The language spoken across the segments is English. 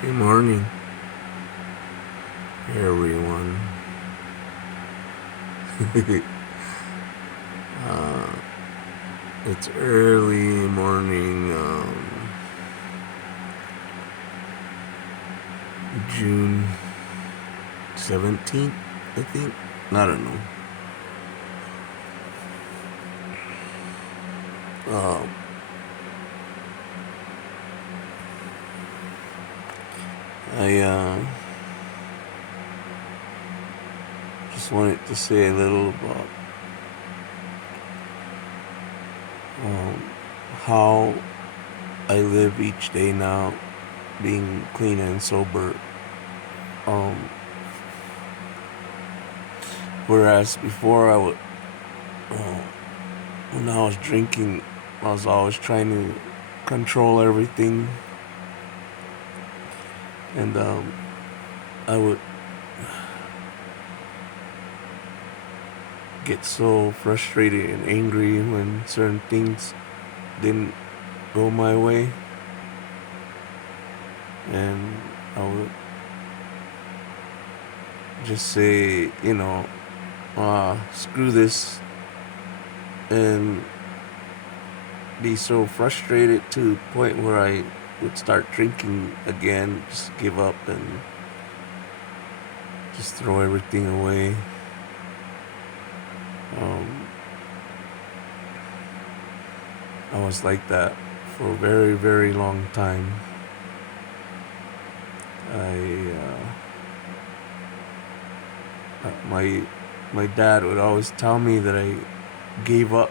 Good morning, everyone. uh, it's early morning, June 17th, I think. I don't know. Uh, I just wanted to say a little about um, how I live each day now, being clean and sober. Um, Whereas before uh, when I was drinking, I was always trying to control everything, and I would get so frustrated and angry when certain things didn't go my way, and I would just say, screw this, and be so frustrated to the point where I would start drinking again, just give up and just throw everything away. Um, I was like that for a very, very long time. My dad would always tell me that I gave up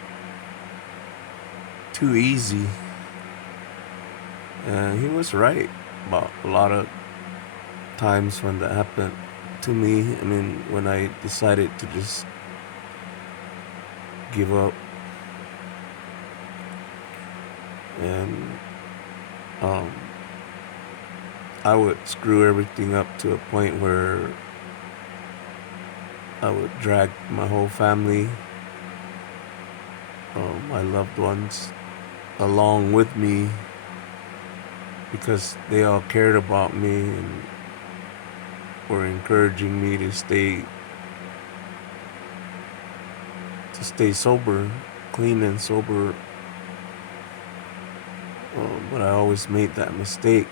too easy, and he was right about a lot of times when that happened to me. I mean, when I decided to just give up, and um, I would screw everything up to a point where I would drag my whole family, my loved ones, along with me because they all cared about me and were encouraging me to stay sober, clean and sober. But I always made that mistake.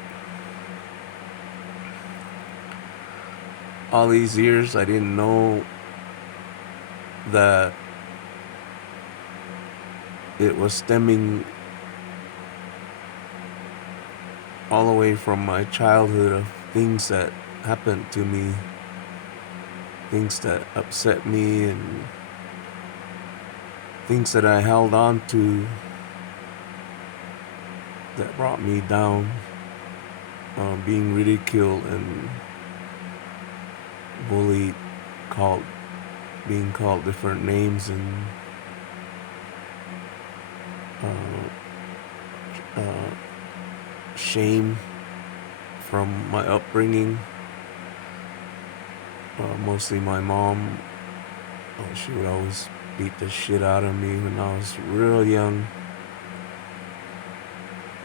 All these years, I didn't know that it was stemming all the way from my childhood of things that happened to me, things that upset me, and things that I held on to that brought me down, being ridiculed and bullied, called, being called different names, and uh, shame from my upbringing. Mostly my mom. She would always beat the shit out of me when I was real young,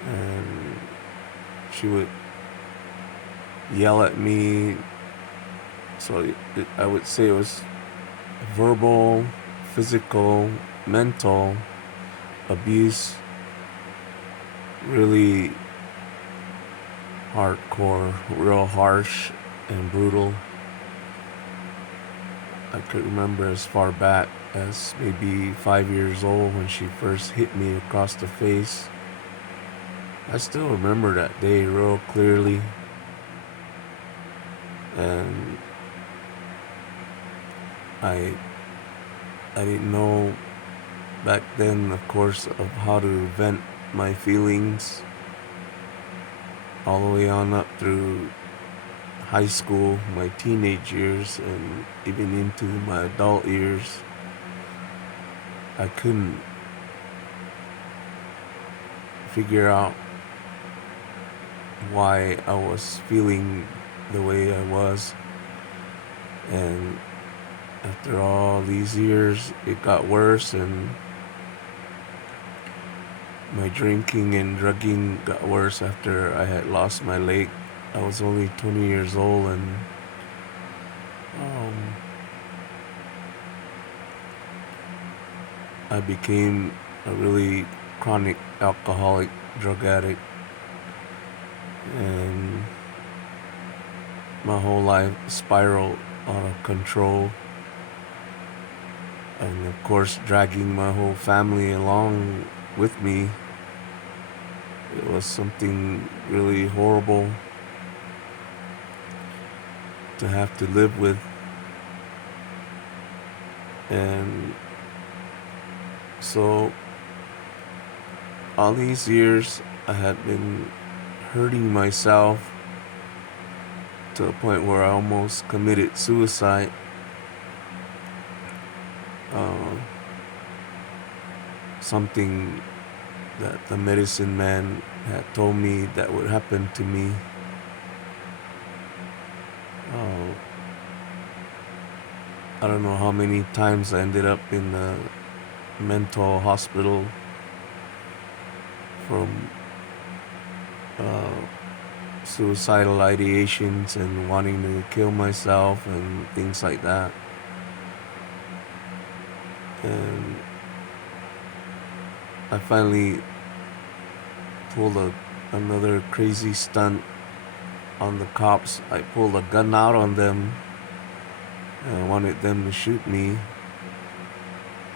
and she would yell at me. So I would say it was verbal, physical, mental abuse, really hardcore, real harsh and brutal. I could remember as far back as maybe 5 years old when she first hit me across the face. I still remember that day real clearly, and I didn't know back then, of course, of how to vent my feelings all the way on up through high school, my teenage years, and even into my adult years. I couldn't figure out why I was feeling the way I was. And after all these years, it got worse, and my drinking and drugging got worse after I had lost my leg I was only 20 years old, and um, I became a really chronic alcoholic, drug addict, and my whole life spiraled out of control. And of course, dragging my whole family along with me. It was something really horrible to have to live with. And so, all these years, I had been hurting myself to a point where I almost committed suicide. Uh, Something that the medicine man had told me that would happen to me. Uh, I don't know how many times I ended up in the mental hospital from uh, suicidal ideations and wanting to kill myself and things like that. And I finally pulled another crazy stunt on the cops. I pulled a gun out on them and I wanted them to shoot me,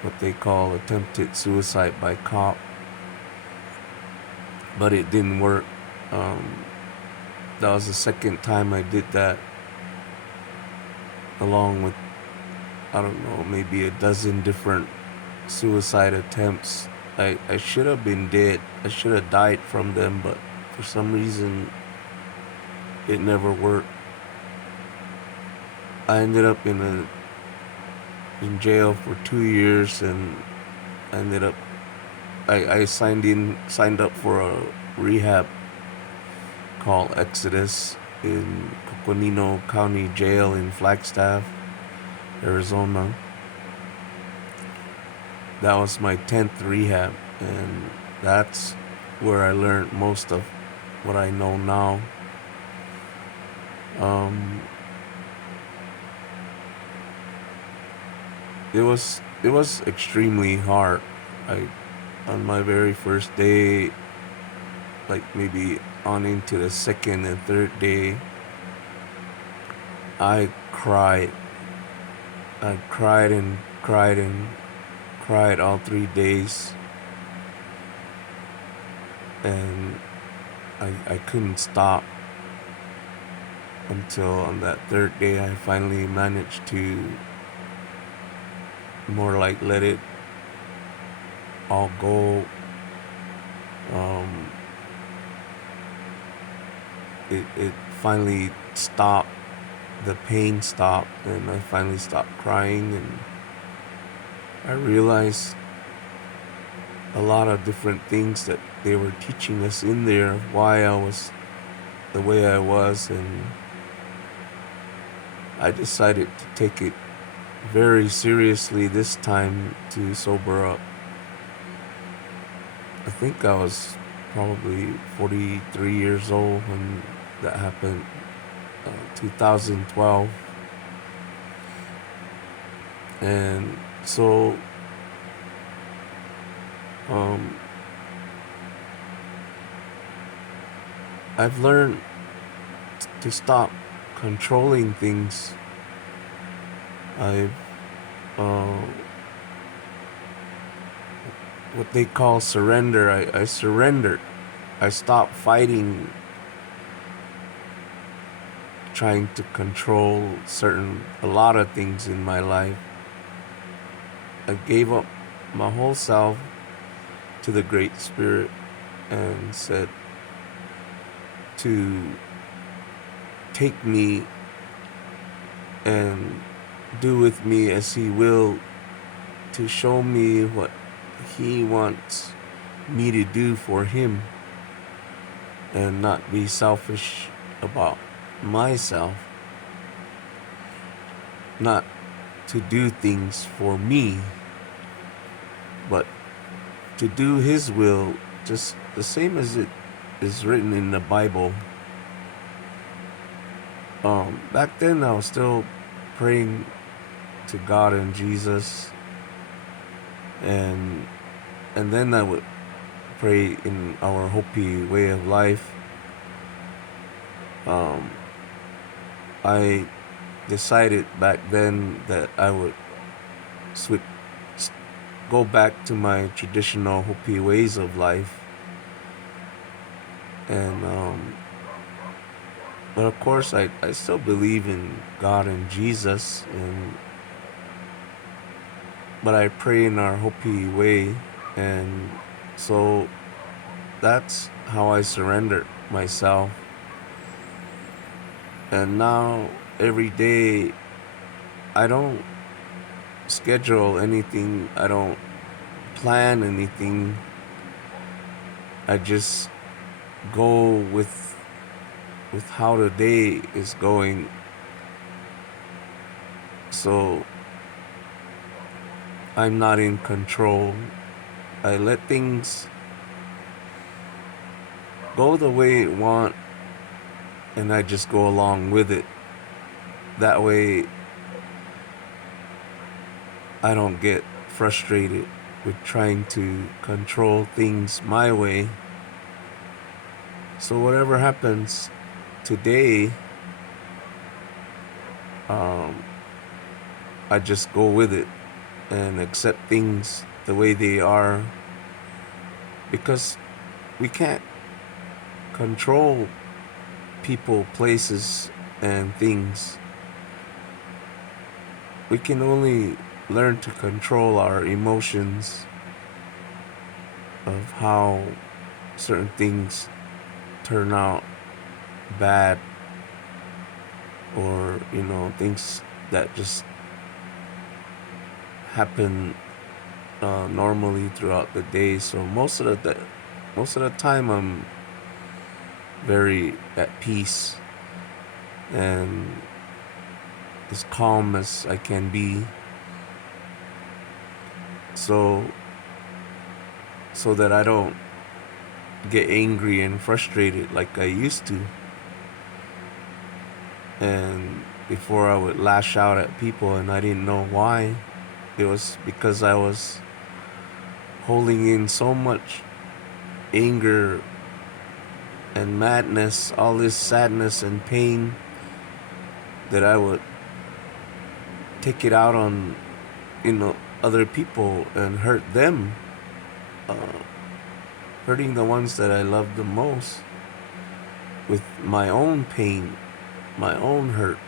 what they call attempted suicide by cop. But it didn't work. That was the second time I did that, along with, I don't know, maybe a dozen different suicide attempts. I should have been dead. I should have died from them, but for some reason, it never worked. I ended up in jail for 2 years, and I ended up I signed up for a rehab called Exodus in Coconino County Jail in Flagstaff, Arizona. That was my 10th rehab, and that's where I learned most of what I know now. It was extremely hard. On my very first day, like maybe on into the second and third day, I cried. I cried and cried and cried all 3 days, and I couldn't stop until on that third day I finally managed to more like let it all go. It finally stopped. The pain stopped, and I finally stopped crying, and I realized a lot of different things that they were teaching us in there, why I was the way I was, and I decided to take it very seriously this time to sober up. I think I was probably 43 years old when that happened, 2012. And so I've learned to stop controlling things. I've what they call surrender. I surrendered. I stopped fighting, trying to control a lot of things in my life. I gave up my whole self to the Great Spirit and said to take me and do with me as He will, to show me what He wants me to do for Him, and not be selfish about myself, not to do things for me, but to do His will, just the same as it is written in the Bible. Back then I was still praying to God and Jesus, and then I would pray in our Hopi way of life. Um, I decided back then that I would switch, go back to my traditional Hopi ways of life, and but of course I still believe in God and Jesus, but I pray in our Hopi way, and so that's how I surrendered myself. And now every day I don't schedule anything, I don't plan anything. I just go with how the day is going. So I'm not in control. I let things go the way it want, and I just go along with it. That way I don't get frustrated with trying to control things my way. So whatever happens today, I just go with it and accept things the way they are, because we can't control people, places, and things. We can only learn to control our emotions of how certain things turn out bad, or things that just happen normally throughout the day. So most of the time I'm very at peace and as calm as I can be, so that I don't get angry and frustrated like I used to. And before, I would lash out at people and I didn't know why. It was because I was holding in so much anger and madness, all this sadness and pain, that I would take it out on other people and hurt them, hurting the ones that I love the most with my own pain, my own hurt.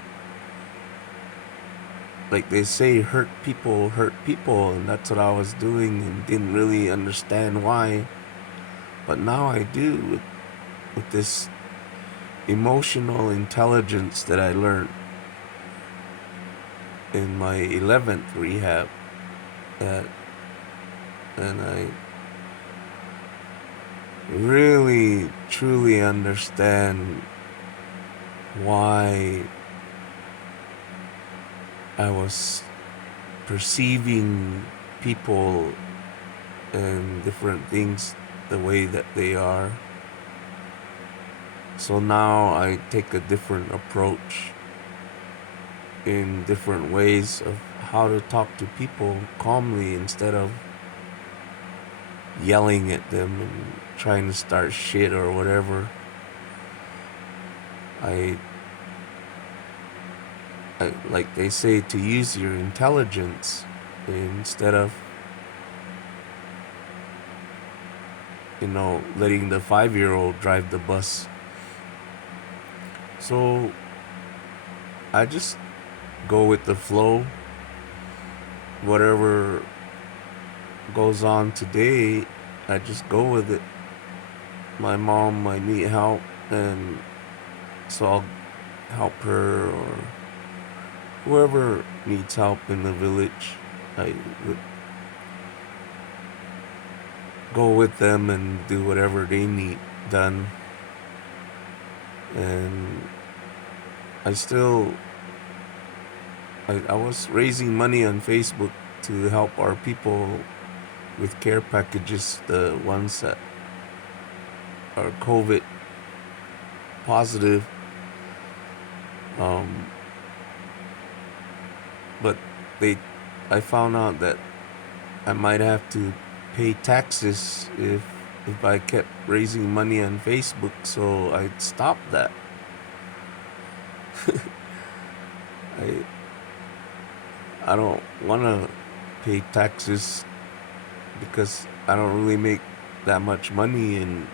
Like they say, hurt people, and that's what I was doing and didn't really understand why. But now I do, with this emotional intelligence that I learned in my 11th rehab. And I really, truly understand why I was perceiving people and different things the way that they are. So now I take a different approach in different ways of how to talk to people calmly, instead of yelling at them and trying to start shit or whatever. I like they say, to use your intelligence instead of letting the 5-year-old drive the bus. So I just go with the flow. Whatever goes on today, I just go with it. My mom might need help, and so I'll help her, or whoever needs help in the village. I would go with them and do whatever they need done. And I was raising money on Facebook to help our people with care packages, the ones that are COVID positive. Um, but they, I found out that I might have to pay taxes if I kept raising money on Facebook, so I stopped that. I I don't want to pay taxes because I don't really make that much money, and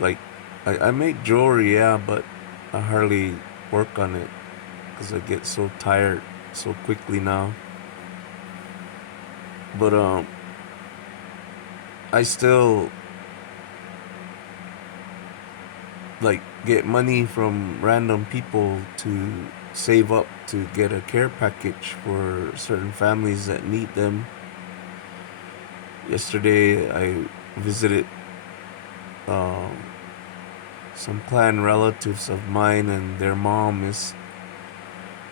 like I make jewelry, yeah, but I hardly work on it because I get so tired so quickly now. But I still like get money from random people to save up to get a care package for certain families that need them. Yesterday I visited um, some clan relatives of mine, and their mom is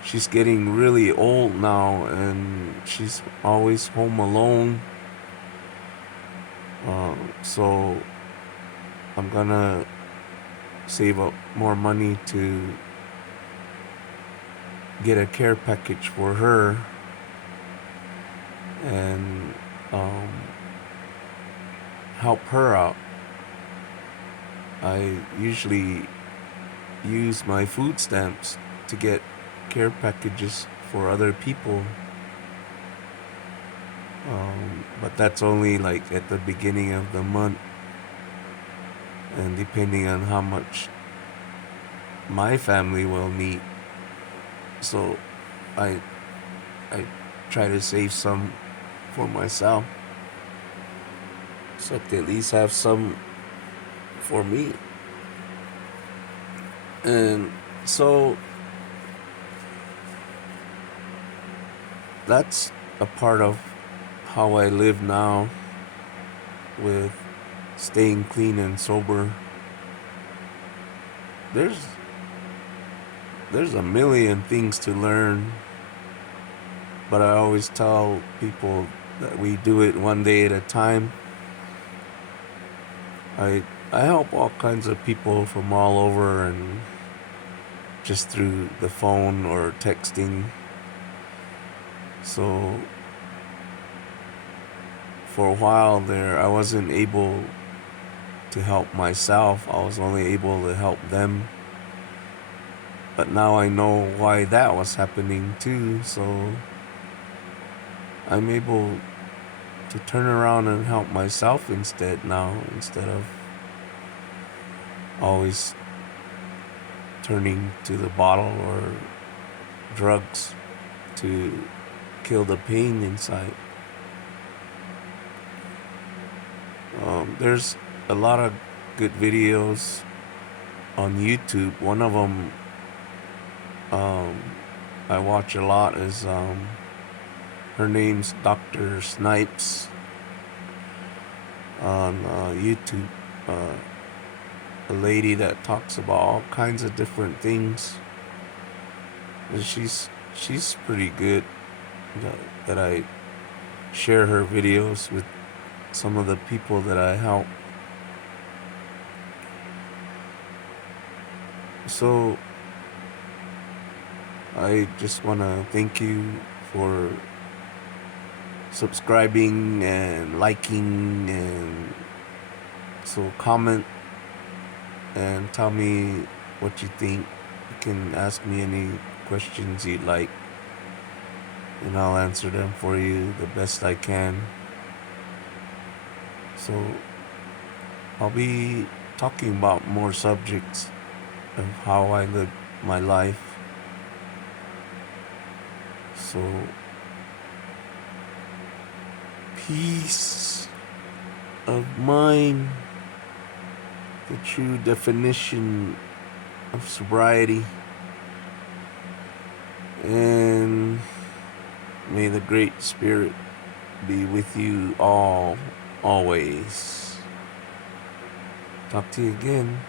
she's getting really old now, and she's always home alone. So I'm gonna save up more money to get a care package for her, and um, help her out. I usually use my food stamps to get care packages for other people, but that's only like at the beginning of the month, and depending on how much my family will need. So I I try to save some for myself, so I can at least have some for me. And so that's a part of how I live now, with staying clean and sober. There's there's a million things to learn, but I always tell people that we do it one day at a time. I I help all kinds of people from all over, and just through the phone or texting. So for a while there, I wasn't able to help myself. I was only able to help them. But now I know why that was happening too, so I'm able to turn around and help myself instead now, instead of always turning to the bottle or drugs to kill the pain inside. There's a lot of good videos on YouTube. One of them um, I watch a lot is her name's Dr. Snipes on YouTube. A lady that talks about all kinds of different things. And she's pretty good. That I share her videos with some of the people that I help. So I just want to thank you for subscribing and liking, and so comment and tell me what you think. You can ask me any questions you'd like, and I'll answer them for you the best I can. So I'll be talking about more subjects of how I live my life. So peace of mind, the true definition of sobriety. And may the Great Spirit be with you all, always. Talk to you again.